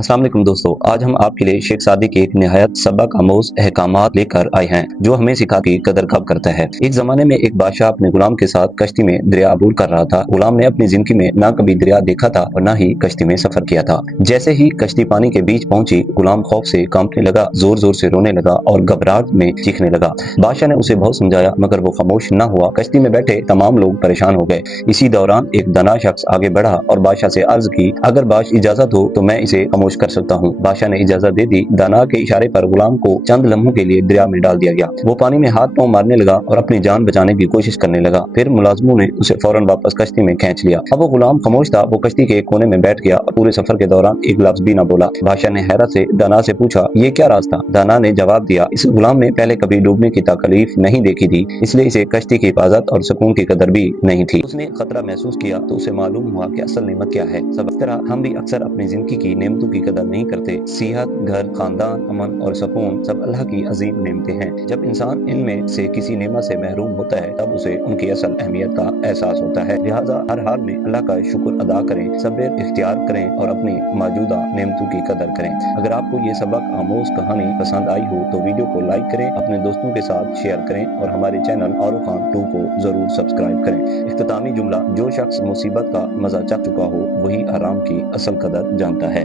अस्सलाम वालेकुम दोस्तों, आज हम आपके लिए शेख सादी के एक निहायत सबक आमोज अहकामात लेकर आए हैं जो हमें सिखा की कदर कब करता है। एक जमाने में एक बादशाह अपने गुलाम के साथ कश्ती में दरिया अबूर कर रहा था। गुलाम ने अपनी जिंदगी में ना कभी दरिया देखा था और ना ही कश्ती में सफर किया था। जैसे ही कश्ती पानी के बीच पहुंची, गुलाम खौफ से कांपने लगा, जोर जोर से रोने लगा और घबराहट में चीखने लगा। बादशाह ने उसे बहुत समझाया मगर वो खामोश न हुआ। कश्ती में बैठे तमाम लोग परेशान हो गए। इसी दौरान एक दाना शख्स आगे बढ़ा और बादशाह से अर्ज की, अगर बादशाह इजाजत हो तो मैं इसे खामोश कर सकता हूँ। बादशाह ने इजाजत दे दी। दाना के इशारे पर गुलाम को चंद लम्हों के लिए दरिया में डाल दिया गया। वो पानी में हाथ पांव मारने लगा और अपनी जान बचाने की कोशिश करने लगा। फिर मुलाजमों ने उसे फौरन वापस कश्ती में खींच लिया। अब वो गुलाम खामोश था। वो कश्ती के एक कोने में बैठ गया और पूरे सफर के दौरान एक लफ्ज भी न बोला। बादशाह ने हैरत से दाना से पूछा, ये क्या राज था? दाना ने जवाब दिया, इस गुलाम ने पहले कभी डूबने की तकलीफ नहीं देखी थी, इसलिए इसे कश्ती की हिफाजत और सुकून की कदर भी नहीं थी। उसने खतरा महसूस किया तो उसे मालूम हुआ कि असल नेमत क्या है। सब तरह हम भी अक्सर अपनी जिंदगी की नेमतों की कदर नहीं करते। सेहत, घर, खानदान, अमन और सुकून सब अल्लाह की अजीम नेमतें हैं। जब इंसान इनमें से किसी नेमत से महरूम होता है तब उसे उनकी असल अहमियत का एहसास होता है। लिहाजा हर हाल में अल्लाह का शुक्र अदा करें, सब्र इख्तियार करें और अपनी मौजूदा नेमतों की कदर करें। अगर आपको ये सबक आमोज कहानी पसंद आई हो तो वीडियो को लाइक करें, अपने दोस्तों के साथ शेयर करें और हमारे चैनल औरो खान 2 को जरूर सब्सक्राइब करें। इख्तितामी जुमला, जो शख्स मुसीबत का मजा चख चुका हो वही आराम की असल कदर जानता है।